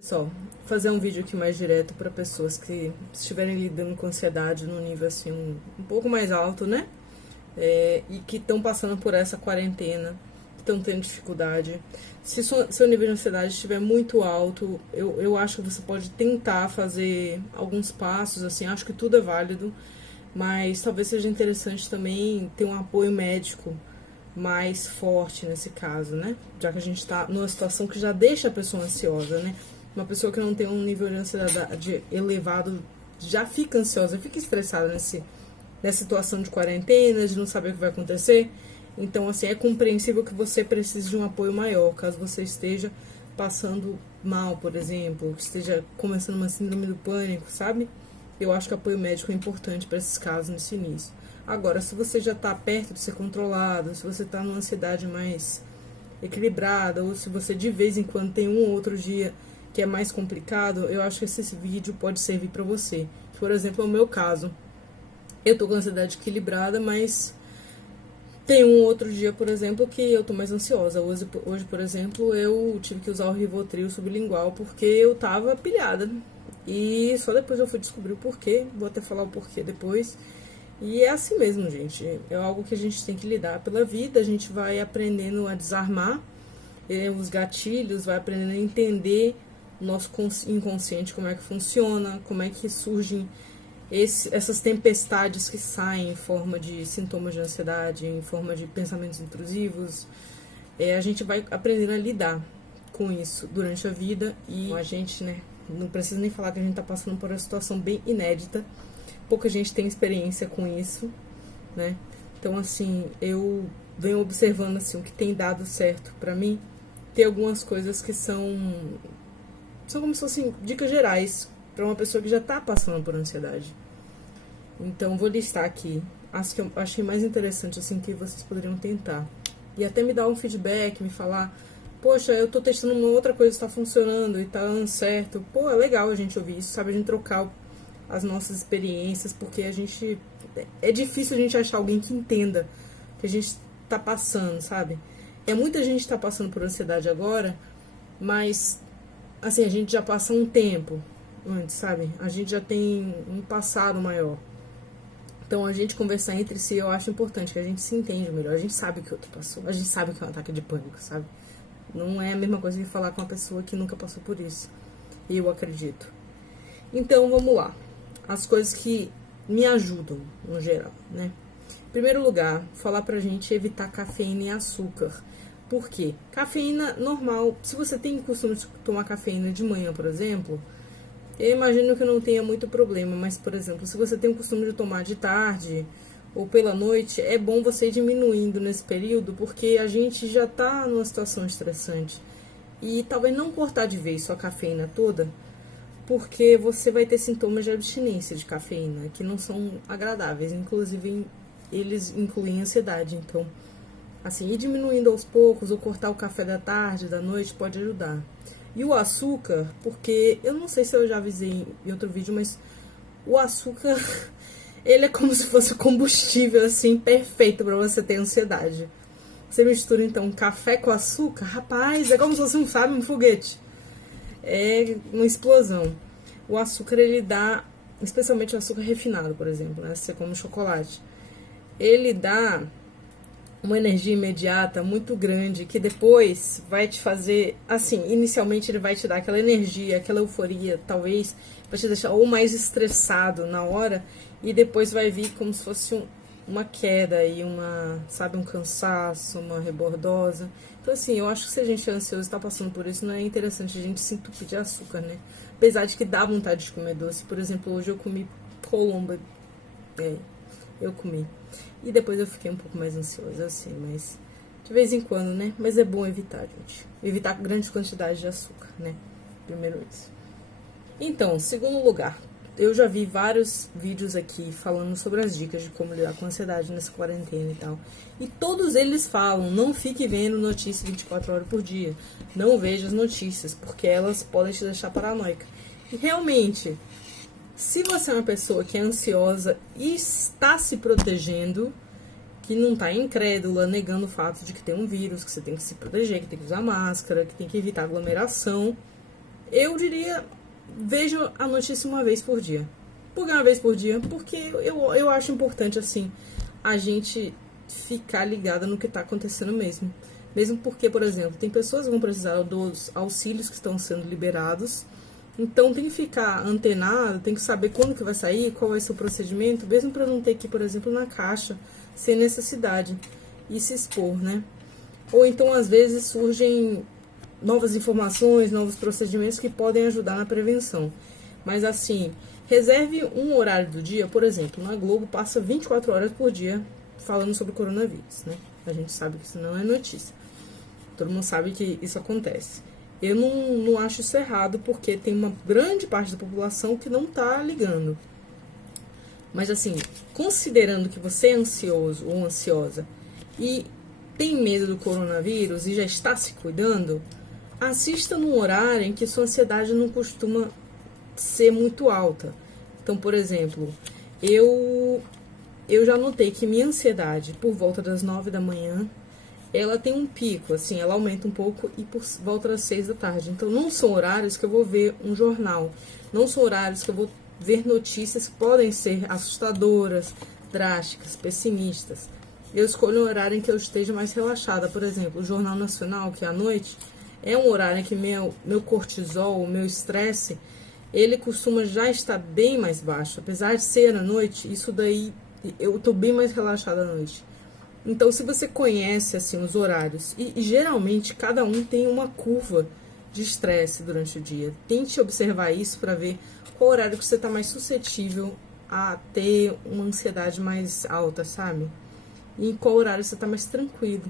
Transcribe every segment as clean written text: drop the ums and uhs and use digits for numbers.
Pessoal, fazer um vídeo aqui mais direto para pessoas que estiverem lidando com ansiedade no nível assim um pouco mais alto, né? E que estão passando por essa quarentena, que estão tendo dificuldade. Se seu nível de ansiedade estiver muito alto, eu acho que você pode tentar fazer alguns passos, assim, acho que tudo é válido, mas talvez seja interessante também ter um apoio médico mais forte nesse caso, né? Já que a gente tá numa situação que já deixa a pessoa ansiosa, né? Uma pessoa que não tem um nível de ansiedade elevado já fica ansiosa, fica estressada nessa situação de quarentena, de não saber o que vai acontecer. Então, assim, é compreensível que você precise de um apoio maior, caso você esteja passando mal, por exemplo, que esteja começando uma síndrome do pânico, sabe? Eu acho que apoio médico é importante para esses casos nesse início. Agora, se você já está perto de ser controlado, se você está numa ansiedade mais equilibrada, ou se você de vez em quando tem um ou outro dia que é mais complicado, eu acho que esse vídeo pode servir para você. Por exemplo, no meu caso, eu tô com ansiedade equilibrada, mas tem um outro dia, por exemplo, que eu tô mais ansiosa. Hoje, por exemplo, eu tive que usar o Rivotril sublingual porque eu tava pilhada. E só depois eu fui descobrir o porquê, vou até falar o porquê depois. E é assim mesmo, gente. É algo que a gente tem que lidar pela vida, a gente vai aprendendo a desarmar os gatilhos, vai aprendendo a entender o nosso inconsciente, como é que funciona, como é que surgem essas tempestades que saem em forma de sintomas de ansiedade, em forma de pensamentos intrusivos. A gente vai aprendendo a lidar com isso durante a vida e a gente, né, não precisa nem falar que a gente tá passando por uma situação bem inédita. Pouca gente tem experiência com isso, né? Então, assim, eu venho observando, assim, o que tem dado certo pra mim. Tem algumas coisas que são como se fossem dicas gerais para uma pessoa que já tá passando por ansiedade. Então, vou listar aqui as que eu achei mais interessante, assim, que vocês poderiam tentar. E até me dar um feedback, me falar, poxa, eu tô testando uma outra coisa que tá funcionando e tá dando certo. Pô, é legal a gente ouvir isso, sabe? A gente trocar as nossas experiências, porque é difícil a gente achar alguém que entenda o que a gente tá passando, sabe? Muita gente tá passando por ansiedade agora, mas, assim, a gente já passa um tempo antes, sabe? A gente já tem um passado maior. Então, a gente conversar entre si, eu acho importante, que a gente se entende melhor. A gente sabe o que o outro passou, a gente sabe o que é um ataque de pânico, sabe? Não é a mesma coisa que falar com uma pessoa que nunca passou por isso. E eu acredito. Então, vamos lá. As coisas que me ajudam, no geral, né? Em primeiro lugar, falar pra gente evitar cafeína e açúcar. Por quê? Cafeína normal. Se você tem costume de tomar cafeína de manhã, por exemplo, eu imagino que não tenha muito problema. Mas, por exemplo, se você tem o costume de tomar de tarde ou pela noite, é bom você ir diminuindo nesse período, porque a gente já tá numa situação estressante. E talvez não cortar de vez sua cafeína toda, porque você vai ter sintomas de abstinência de cafeína, que não são agradáveis. Inclusive, eles incluem ansiedade. Então, assim, ir diminuindo aos poucos, ou cortar o café da tarde, da noite, pode ajudar. E o açúcar, porque eu não sei se eu já avisei em outro vídeo, mas o açúcar, ele é como se fosse o combustível, assim, perfeito para você ter ansiedade. Você mistura, então, café com açúcar, rapaz, é como se fosse, sabe, um foguete. É uma explosão. O açúcar, ele dá, especialmente o açúcar refinado, por exemplo, né? Você come chocolate. Ele dá uma energia imediata muito grande, que depois vai te fazer, assim, inicialmente ele vai te dar aquela energia, aquela euforia, talvez, vai te deixar ou mais estressado na hora, e depois vai vir como se fosse uma queda e sabe, um cansaço, uma rebordosa. Então, assim, eu acho que se a gente é ansioso e tá passando por isso, não é interessante a gente se entupir de açúcar, né? Apesar de que dá vontade de comer doce. Por exemplo, hoje eu comi colomba. Eu comi. E depois eu fiquei um pouco mais ansiosa, assim, mas de vez em quando, né? Mas é bom evitar, gente. Evitar grandes quantidades de açúcar, né? Primeiro isso. Então, segundo lugar, eu já vi vários vídeos aqui falando sobre as dicas de como lidar com ansiedade nessa quarentena e tal. E todos eles falam, não fique vendo notícias 24 horas por dia. Não veja as notícias, porque elas podem te deixar paranoica. E realmente, se você é uma pessoa que é ansiosa e está se protegendo, que não está incrédula, negando o fato de que tem um vírus, que você tem que se proteger, que tem que usar máscara, que tem que evitar aglomeração, Eu diria, veja a notícia uma vez por dia. Por que uma vez por dia? Porque eu acho importante, assim, a gente ficar ligada no que está acontecendo mesmo. Mesmo porque, por exemplo, tem pessoas que vão precisar dos auxílios que estão sendo liberados. Então tem que ficar antenado, tem que saber quando que vai sair, qual vai ser o procedimento, mesmo para não ter que ir, por exemplo, na caixa, sem necessidade, e se expor, né? Ou então, às vezes, surgem novas informações, novos procedimentos que podem ajudar na prevenção. Mas assim, reserve um horário do dia, por exemplo, na Globo passa 24 horas por dia falando sobre o coronavírus, né? A gente sabe que isso não é notícia. Todo mundo sabe que isso acontece. Eu não acho isso errado, porque tem uma grande parte da população que não tá ligando. Mas assim, considerando que você é ansioso ou ansiosa e tem medo do coronavírus e já está se cuidando, assista num horário em que sua ansiedade não costuma ser muito alta. Então, por exemplo, eu já notei que minha ansiedade, por volta das 9 da manhã, ela tem um pico, assim, ela aumenta um pouco e por volta das 6 da tarde. Então, não são horários que eu vou ver um jornal, não são horários que eu vou ver notícias que podem ser assustadoras, drásticas, pessimistas. Eu escolho um horário em que eu esteja mais relaxada. Por exemplo, o Jornal Nacional, que é à noite, é um horário em que meu cortisol, o meu estresse, ele costuma já estar bem mais baixo. Apesar de ser à noite, isso daí, eu tô bem mais relaxada à noite. Então, se você conhece, assim, os horários, e geralmente cada um tem uma curva de estresse durante o dia. Tente observar isso para ver qual horário que você está mais suscetível a ter uma ansiedade mais alta, sabe? E em qual horário você está mais tranquilo.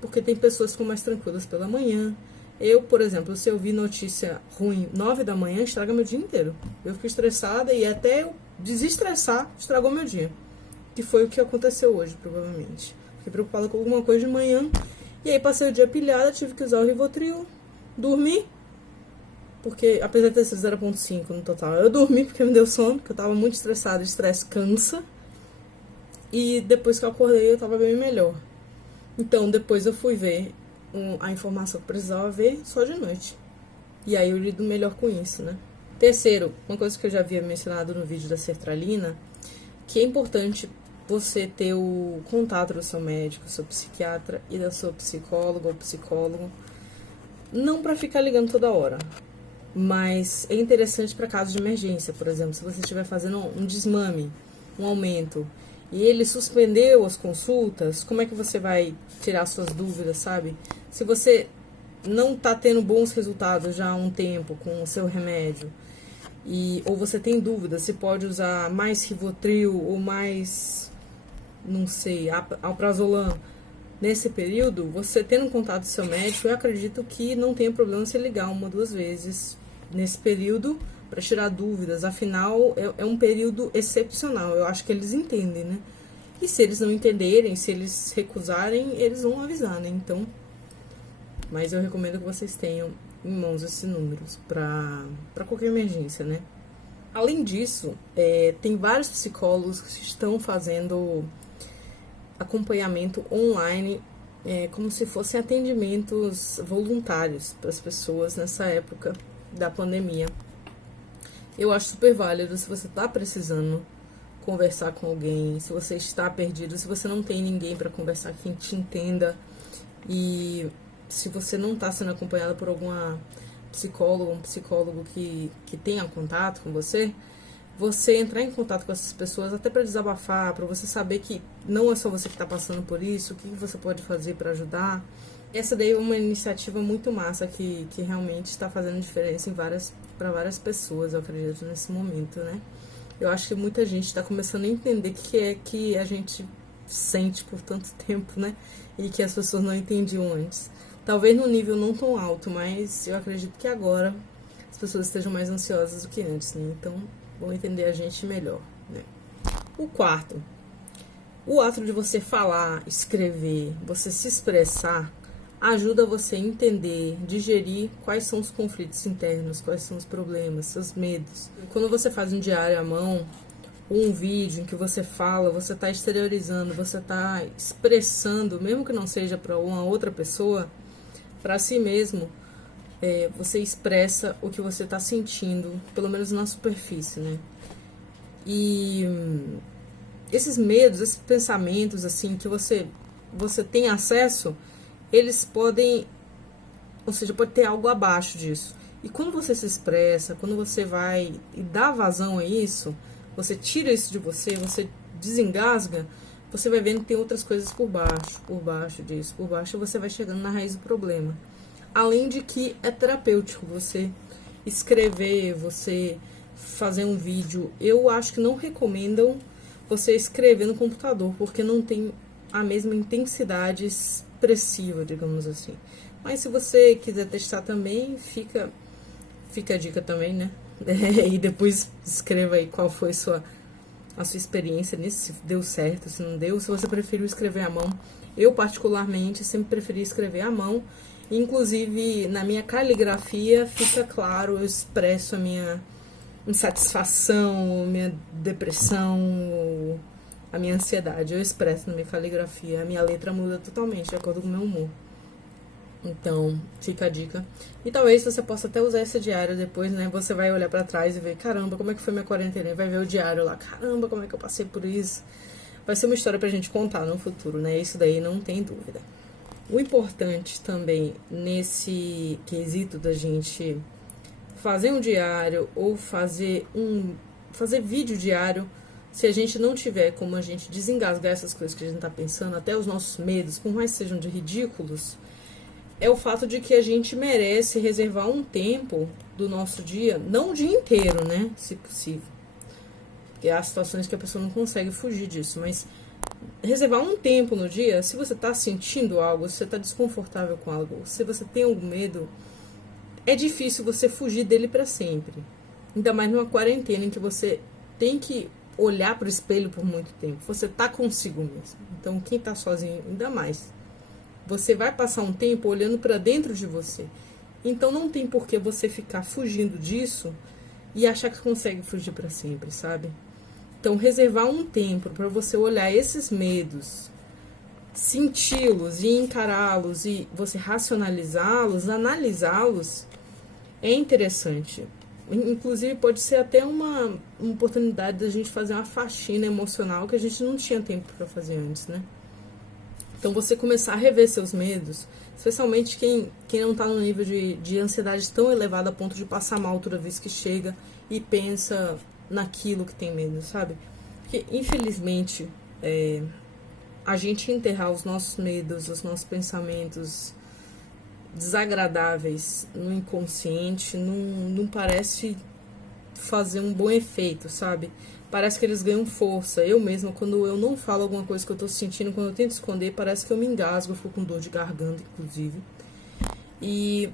Porque tem pessoas que ficam mais tranquilas pela manhã. Eu, por exemplo, se eu vi notícia ruim 9 da manhã, estraga meu dia inteiro. Eu fico estressada e até eu desestressar, estragou meu dia. Que foi o que aconteceu hoje, provavelmente. Fiquei preocupada com alguma coisa de manhã. E aí passei o dia pilhada, tive que usar o Rivotril. Dormi. Porque, apesar de ter sido 0,5 no total, eu dormi porque me deu sono, porque eu tava muito estressada. Estresse cansa. E depois que eu acordei, eu tava bem melhor. Então, depois eu fui ver a informação que eu precisava ver só de noite. E aí eu lido melhor com isso, né? Terceiro, uma coisa que eu já havia mencionado no vídeo da sertralina, que é importante você ter o contato do seu médico, do seu psiquiatra e da sua psicóloga ou psicólogo. Não para ficar ligando toda hora, mas é interessante para casos de emergência. Por exemplo, se você estiver fazendo um desmame, um aumento, e ele suspendeu as consultas, como é que você vai tirar suas dúvidas, sabe? Se você não tá tendo bons resultados já há um tempo com o seu remédio, ou você tem dúvidas se pode usar mais Rivotril ou mais, não sei, Alprazolam nesse período, você tendo um contato com seu médico, eu acredito que não tenha problema se ligar uma ou duas vezes nesse período para tirar dúvidas. Afinal, é um período excepcional, eu acho que eles entendem, né? E se eles não entenderem, se eles recusarem, eles vão avisar, né? Então, mas eu recomendo que vocês tenham em mãos esses números para qualquer emergência, né? Além disso, tem vários psicólogos que estão fazendo acompanhamento online, como se fossem atendimentos voluntários para as pessoas nessa época da pandemia. Eu acho super válido se você está precisando conversar com alguém, se você está perdido, se você não tem ninguém para conversar que te entenda, e se você não está sendo acompanhada por alguma psicóloga, um psicólogo que tenha contato com você entrar em contato com essas pessoas até para desabafar, para você saber que não é só você que está passando por isso, o que você pode fazer para ajudar. Essa daí é uma iniciativa muito massa que realmente está fazendo diferença para várias pessoas, eu acredito, nesse momento, né? Eu acho que muita gente está começando a entender o que é que a gente sente por tanto tempo, né? E que as pessoas não entendiam antes. Talvez no nível não tão alto, mas eu acredito que agora as pessoas estejam mais ansiosas do que antes, né? Então, vão entender a gente melhor, né? O quarto, o ato de você falar, escrever, você se expressar, ajuda você a entender, digerir quais são os conflitos internos, quais são os problemas, seus medos. Quando você faz um diário à mão, ou um vídeo em que você fala, você está exteriorizando, você está expressando, mesmo que não seja para uma outra pessoa, para si mesmo, você expressa o que você tá sentindo, pelo menos na superfície, né? E esses medos, esses pensamentos, assim, que você tem acesso, eles podem, ou seja, pode ter algo abaixo disso. E quando você se expressa, quando você vai e dá vazão a isso, você tira isso de você, você desengasga, você vai vendo que tem outras coisas por baixo disso, por baixo, você vai chegando na raiz do problema. Além de que é terapêutico você escrever, você fazer um vídeo. Eu acho que não recomendam você escrever no computador, porque não tem a mesma intensidade expressiva, digamos assim. Mas se você quiser testar também, fica a dica também, né? E depois escreva aí qual foi a sua experiência nisso, se deu certo, se não deu, se você preferiu escrever à mão. Eu, particularmente, sempre preferi escrever à mão. Inclusive, na minha caligrafia, fica claro, eu expresso a minha insatisfação, minha depressão, a minha ansiedade. Eu expresso na minha caligrafia. A minha letra muda totalmente, de acordo com o meu humor. Então, fica a dica. E talvez você possa até usar esse diário depois, né? Você vai olhar pra trás e ver, caramba, como é que foi minha quarentena? E vai ver o diário lá, caramba, como é que eu passei por isso? Vai ser uma história pra gente contar no futuro, né? Isso daí não tem dúvida. O importante também nesse quesito da gente fazer um diário ou fazer vídeo diário, se a gente não tiver como a gente desengasgar essas coisas que a gente tá pensando, até os nossos medos, por mais que sejam de ridículos, é o fato de que a gente merece reservar um tempo do nosso dia, não o dia inteiro, né, se possível, porque há situações que a pessoa não consegue fugir disso, mas reservar um tempo no dia, se você tá sentindo algo, se você tá desconfortável com algo, se você tem algum medo, é difícil você fugir dele para sempre. Ainda mais numa quarentena em que você tem que olhar pro espelho por muito tempo. Você tá consigo mesmo. Então, quem tá sozinho, ainda mais. Você vai passar um tempo olhando para dentro de você. Então, não tem por que você ficar fugindo disso e achar que consegue fugir para sempre, sabe? Então, reservar um tempo para você olhar esses medos, senti-los e encará-los e você racionalizá-los, analisá-los, é interessante. Inclusive, pode ser até uma oportunidade da gente fazer uma faxina emocional que a gente não tinha tempo para fazer antes, né? Então, você começar a rever seus medos, especialmente quem não está no nível de ansiedade tão elevado a ponto de passar mal toda vez que chega e pensa naquilo que tem medo, sabe? Porque, infelizmente, a gente enterrar os nossos medos, os nossos pensamentos desagradáveis no inconsciente não parece fazer um bom efeito, sabe? Parece que eles ganham força. Eu mesma, quando eu não falo alguma coisa que eu tô sentindo, quando eu tento esconder, parece que eu me engasgo, eu fico com dor de garganta, inclusive. E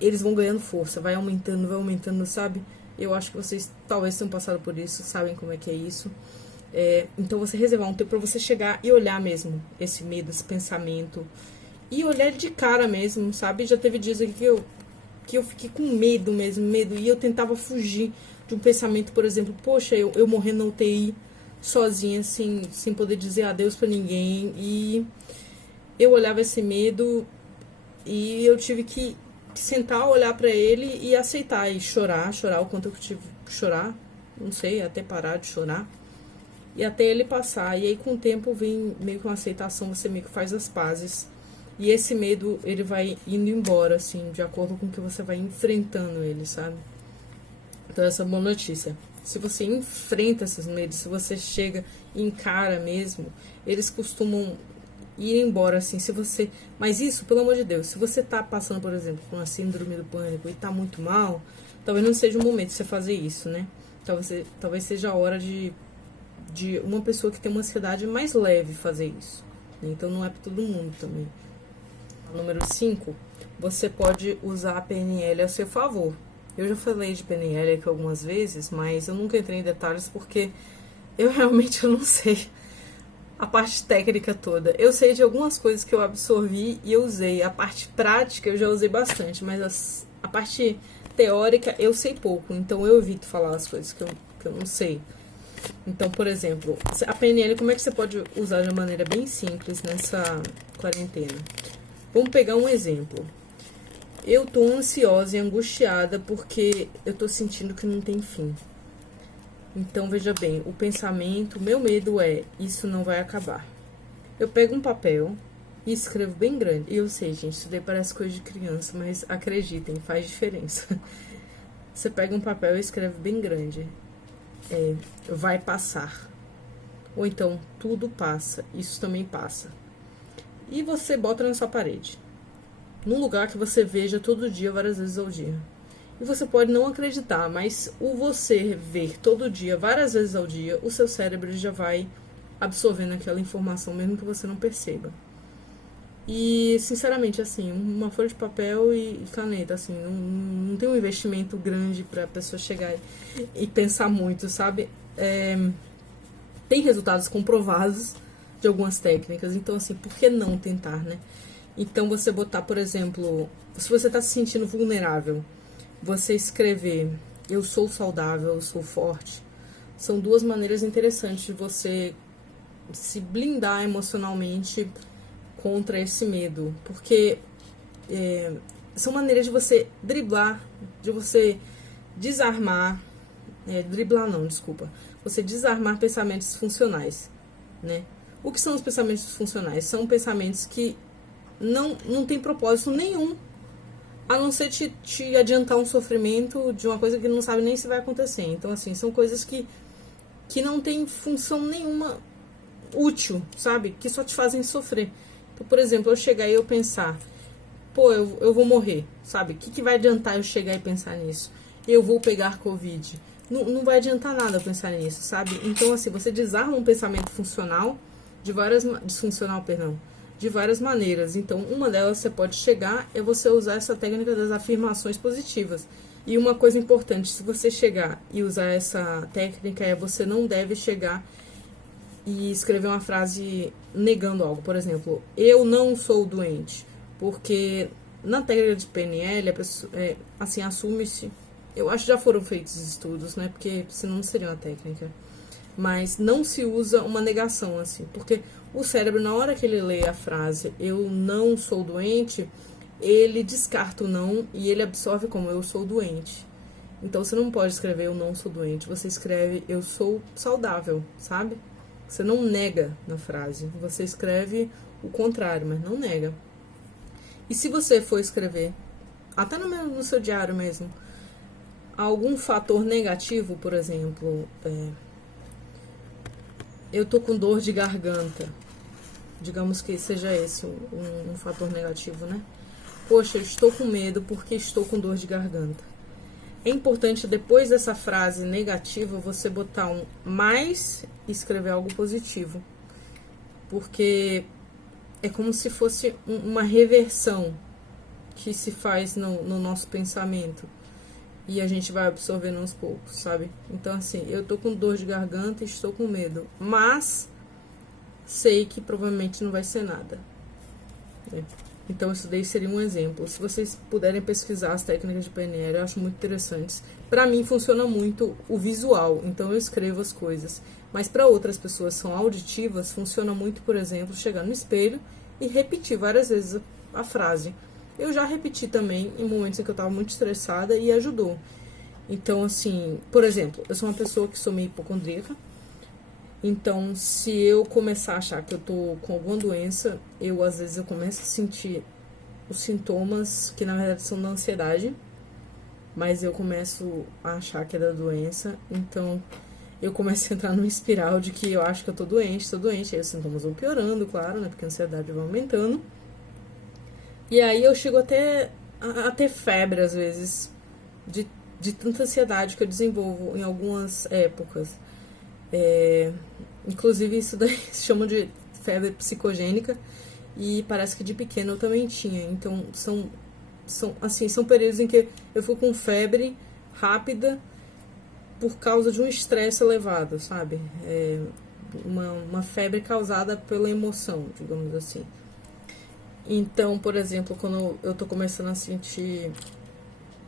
eles vão ganhando força, vai aumentando, sabe? Eu acho que vocês talvez tenham passado por isso, sabem como é que é isso. Então você reservar um tempo pra você chegar e olhar mesmo esse medo, esse pensamento. E olhar de cara mesmo, sabe? Já teve dias aqui que eu fiquei com medo mesmo, e eu tentava fugir de um pensamento, por exemplo, poxa, eu morrendo na UTI sozinha, sem poder dizer adeus pra ninguém, e eu olhava esse medo e eu tive que sentar, olhar pra ele e aceitar, e chorar o quanto eu tive que chorar, não sei, até parar de chorar, e até ele passar, e aí com o tempo vem meio que uma aceitação, você meio que faz as pazes, e esse medo, ele vai indo embora, assim, de acordo com que você vai enfrentando ele, sabe? Então, essa é uma boa notícia. Se você enfrenta esses medos, se você chega e encara mesmo, eles costumam ir embora, assim, se você... Mas isso, pelo amor de Deus, se você tá passando, por exemplo, por uma síndrome do pânico e tá muito mal, talvez não seja o momento de você fazer isso, né? Talvez seja a hora de uma pessoa que tem uma ansiedade mais leve fazer isso. Então, não é pra todo mundo também. Número 5, você pode usar a PNL a seu favor. Eu já falei de PNL aqui algumas vezes, mas eu nunca entrei em detalhes porque eu realmente não sei a parte técnica toda. Eu sei de algumas coisas que eu absorvi e eu usei. A parte prática eu já usei bastante, mas a parte teórica eu sei pouco. Então eu evito falar as coisas que eu não sei. Então, por exemplo, a PNL, como é que você pode usar de uma maneira bem simples nessa quarentena? Vamos pegar um exemplo. Eu tô ansiosa e angustiada porque eu tô sentindo que não tem fim. Então, veja bem, o pensamento, meu medo é, isso não vai acabar. Eu pego um papel e escrevo bem grande. E eu sei, gente, isso daí parece coisa de criança, mas acreditem, faz diferença. Você pega um papel e escreve bem grande. Vai passar. Ou então, tudo passa, isso também passa. E você bota na sua parede. Num lugar que você veja todo dia, várias vezes ao dia. E você pode não acreditar, mas o você ver todo dia, várias vezes ao dia, o seu cérebro já vai absorvendo aquela informação, mesmo que você não perceba. E, sinceramente, assim, uma folha de papel e caneta, assim, não tem um investimento grande pra pessoa chegar e pensar muito, sabe? Tem resultados comprovados de algumas técnicas, então, assim, por que não tentar, né? Então, você botar, por exemplo, se você tá se sentindo vulnerável, você escrever, eu sou saudável, eu sou forte, são duas maneiras interessantes de você se blindar emocionalmente contra esse medo, porque são maneiras de você driblar, de você desarmar, você desarmar pensamentos funcionais, né? O que são os pensamentos funcionais? São pensamentos que não tem propósito nenhum, a não ser te adiantar um sofrimento de uma coisa que não sabe nem se vai acontecer. Então, assim, são coisas que não tem função nenhuma útil, sabe? Que só te fazem sofrer. Então, por exemplo, eu chegar e eu pensar, pô, eu vou morrer, sabe? O que vai adiantar eu chegar e pensar nisso? Eu vou pegar Covid. Não vai adiantar nada eu pensar nisso, sabe? Então, assim, você desarma um pensamento funcional disfuncional, de várias maneiras. Então, uma delas você pode chegar é você usar essa técnica das afirmações positivas. E uma coisa importante, se você chegar e usar essa técnica, você não deve chegar e escrever uma frase negando algo. Por exemplo, eu não sou doente. Porque na técnica de PNL, a pessoa, assim, assume-se. Eu acho que já foram feitos estudos, né? Porque senão não seria uma técnica. Mas não se usa uma negação, assim. Porque o cérebro, na hora que ele lê a frase eu não sou doente, ele descarta o não e ele absorve como eu sou doente. Então você não pode escrever eu não sou doente, você escreve eu sou saudável, sabe? Você não nega na frase, você escreve o contrário, mas não nega. E se você for escrever, até no seu diário mesmo, algum fator negativo, por exemplo, eu tô com dor de garganta, digamos que seja esse um fator negativo, né? Poxa, eu estou com medo porque estou com dor de garganta. É importante, depois dessa frase negativa, você botar um mais e escrever algo positivo. Porque é como se fosse uma reversão que se faz no nosso pensamento. E a gente vai absorvendo aos poucos, sabe? Então, assim, eu tô com dor de garganta e estou com medo. Mas sei que provavelmente não vai ser nada. Então, isso daí seria um exemplo. Se vocês puderem pesquisar as técnicas de PNL, eu acho muito interessantes. Pra mim, funciona muito o visual. Então, eu escrevo as coisas. Mas para outras pessoas que são auditivas, funciona muito, por exemplo, chegar no espelho e repetir várias vezes a frase. Eu já repeti também em momentos em que eu estava muito estressada e ajudou. Então, assim, por exemplo, eu sou uma pessoa que sou meio hipocondríaca. Então, se eu começar a achar que eu tô com alguma doença, às vezes eu começo a sentir os sintomas que na verdade são da ansiedade, mas eu começo a achar que é da doença. Então, eu começo a entrar numa espiral de que eu acho que eu tô doente, aí os sintomas vão piorando, claro, né? Porque a ansiedade vai aumentando. E aí eu chego até a ter febre, às vezes, de tanta ansiedade que eu desenvolvo em algumas épocas. Inclusive, isso daí se chama de febre psicogênica. E parece que de pequeno eu também tinha. Então, são períodos em que eu fico com febre rápida por causa de um estresse elevado, sabe? Uma febre causada pela emoção, digamos assim. Então, por exemplo, quando eu tô começando a sentir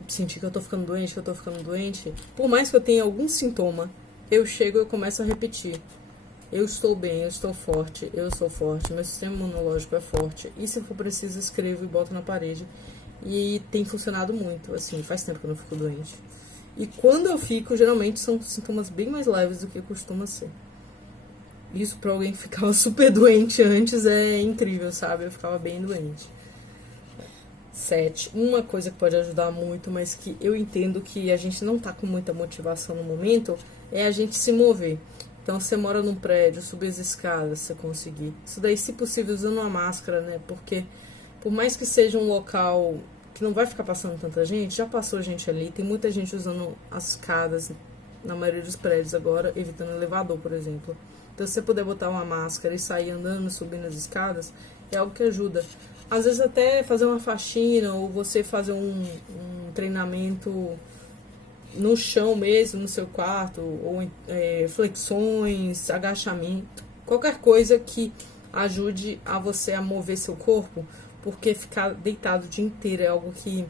que eu tô ficando doente, por mais que eu tenha algum sintoma, eu chego e eu começo a repetir. Eu estou bem, eu estou forte, eu sou forte, meu sistema imunológico é forte. E se for preciso, escrevo e boto na parede. E tem funcionado muito, assim, faz tempo que eu não fico doente. E quando eu fico, geralmente são sintomas bem mais leves do que costuma ser. Isso pra alguém que ficava super doente antes é incrível, sabe? Eu ficava bem doente. 7. Uma coisa que pode ajudar muito, mas que eu entendo que a gente não tá com muita motivação no momento, é a gente se mover. Então, você mora num prédio, subir as escadas, se você conseguir. Isso daí, se possível, usando uma máscara, né? Porque, por mais que seja um local que não vai ficar passando tanta gente, já passou gente ali, tem muita gente usando as escadas na maioria dos prédios agora, evitando elevador, por exemplo. Então, se você puder botar uma máscara e sair andando, subindo as escadas, é algo que ajuda. Às vezes até fazer uma faxina, ou você fazer um treinamento no chão mesmo, no seu quarto, ou flexões, agachamento, qualquer coisa que ajude a você a mover seu corpo, porque ficar deitado o dia inteiro é algo que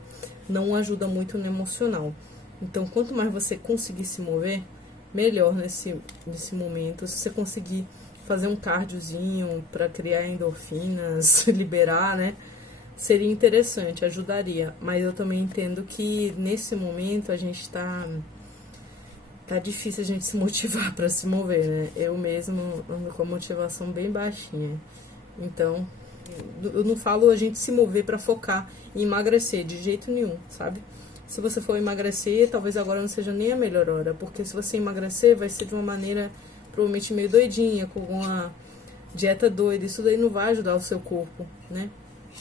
não ajuda muito no emocional. Então, quanto mais você conseguir se mover, melhor nesse momento. Se você conseguir fazer um cardiozinho para criar endorfinas, liberar, né? Seria interessante, ajudaria. Mas eu também entendo que nesse momento a gente tá difícil a gente se motivar para se mover, né? Eu mesmo ando com a motivação bem baixinha. Então, eu não falo a gente se mover para focar em emagrecer de jeito nenhum, sabe? Se você for emagrecer, talvez agora não seja nem a melhor hora, porque se você emagrecer, vai ser de uma maneira provavelmente meio doidinha, com alguma dieta doida. Isso daí não vai ajudar o seu corpo, né?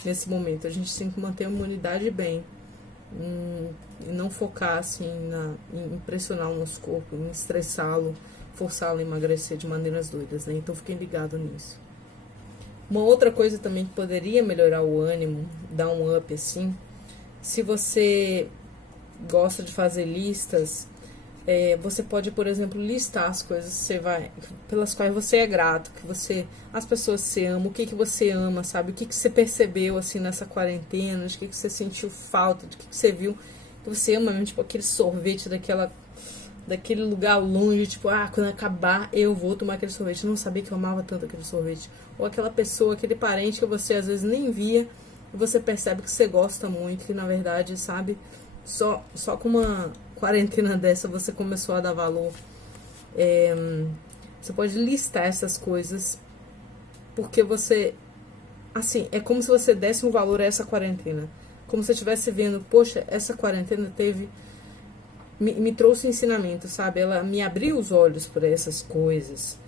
Nesse momento, a gente tem que manter a imunidade bem, e não focar assim em pressionar o nosso corpo, em estressá-lo, forçá-lo a emagrecer de maneiras doidas, né? Então fiquem ligados nisso. Uma outra coisa também que poderia melhorar o ânimo, dar um up assim, se você gosta de fazer listas, você pode, por exemplo, listar as coisas pelas quais você é grato, as pessoas que você ama, o que você ama, sabe? O que você percebeu, assim, nessa quarentena, de que você sentiu falta, de que você viu que você ama mesmo, tipo, aquele sorvete daquele lugar longe, tipo, quando acabar eu vou tomar aquele sorvete. Eu não sabia que eu amava tanto aquele sorvete. Ou aquela pessoa, aquele parente que você às vezes nem via, e você percebe que você gosta muito, que na verdade, sabe, só com uma quarentena dessa você começou a dar valor. Você pode listar essas coisas, porque você, assim, é como se você desse um valor a essa quarentena, como se você estivesse vendo, poxa, essa quarentena me trouxe ensinamento, sabe, ela me abriu os olhos para essas coisas.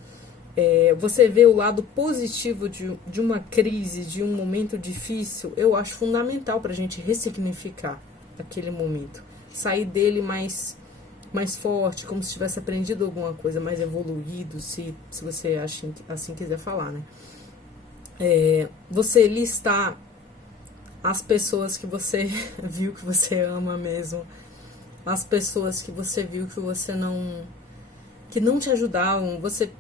Você vê o lado positivo de uma crise, de um momento difícil, eu acho fundamental para a gente ressignificar aquele momento, sair dele mais forte, como se tivesse aprendido alguma coisa, mais evoluído, se você assim quiser falar, né? Você listar as pessoas que você viu que você ama mesmo, as pessoas que você viu que que não te ajudavam, você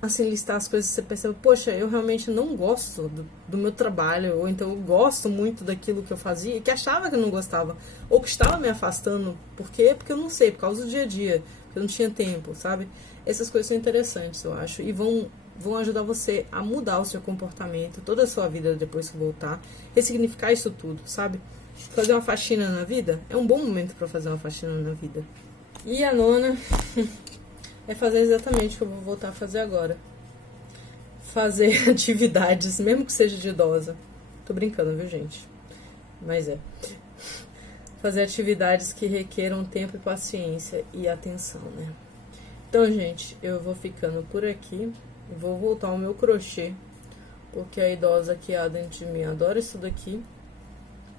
assim, listar as coisas que você percebe, poxa, eu realmente não gosto do meu trabalho, ou então eu gosto muito daquilo que eu fazia, e que achava que eu não gostava, ou que estava me afastando. Por quê? Porque eu não sei, por causa do dia a dia, porque eu não tinha tempo, sabe? Essas coisas são interessantes, eu acho, e vão ajudar você a mudar o seu comportamento, toda a sua vida depois que voltar, ressignificar isso tudo, sabe? Fazer uma faxina na vida é um bom momento para fazer uma faxina na vida. E a nona é fazer exatamente o que eu vou voltar a fazer agora. Fazer atividades, mesmo que seja de idosa. Tô brincando, viu, gente? Mas fazer atividades que requeram tempo e paciência e atenção, né? Então, gente, eu vou ficando por aqui. Vou voltar ao meu crochê, porque a idosa que há dentro de mim adora isso daqui.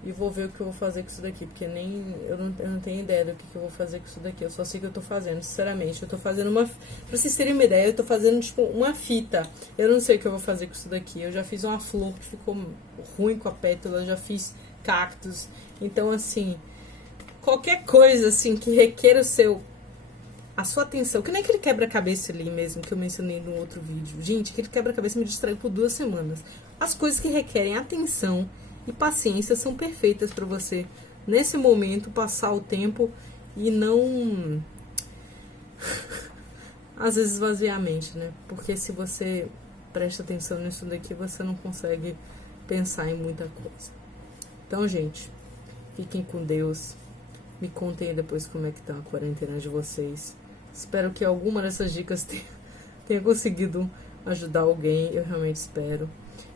E vou ver o que eu vou fazer com isso daqui, porque eu não tenho ideia do que eu vou fazer com isso daqui. Eu só sei que eu tô fazendo, sinceramente. Eu tô fazendo pra vocês terem uma ideia, eu tô fazendo, tipo, uma fita. Eu não sei o que eu vou fazer com isso daqui. Eu já fiz uma flor que ficou ruim com a pétala, já fiz cactos. Então, assim, qualquer coisa, assim, que requer a sua atenção, que nem aquele quebra-cabeça ali mesmo, que eu mencionei no outro vídeo. Gente, aquele quebra-cabeça me distraiu por 2 semanas. As coisas que requerem atenção e paciência são perfeitas para você, nesse momento, passar o tempo e não às vezes esvaziar a mente, né? Porque se você presta atenção nisso daqui, você não consegue pensar em muita coisa. Então, gente, fiquem com Deus. Me contem aí depois como é que tá a quarentena de vocês. Espero que alguma dessas dicas tenha conseguido ajudar alguém. Eu realmente espero.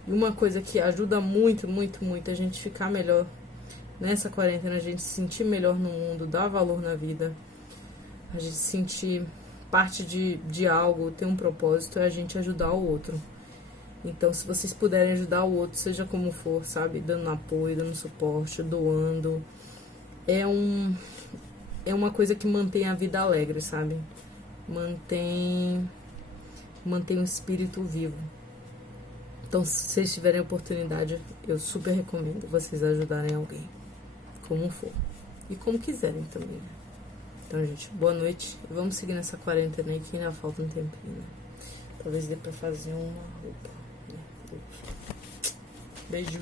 E uma coisa que ajuda muito, muito, muito a gente ficar melhor nessa quarentena, a gente se sentir melhor no mundo, dar valor na vida, a gente se sentir parte de algo, ter um propósito, é a gente ajudar o outro. Então, se vocês puderem ajudar o outro, seja como for, sabe? Dando apoio, dando suporte, doando. É uma coisa que mantém a vida alegre, sabe? Mantém o espírito vivo. Então, se vocês tiverem oportunidade, eu super recomendo vocês ajudarem alguém. Como for. E como quiserem também, né? Então, gente, boa noite. Vamos seguir nessa quarentena aí que ainda falta um tempinho, né? Talvez dê pra fazer uma roupa. Beijo.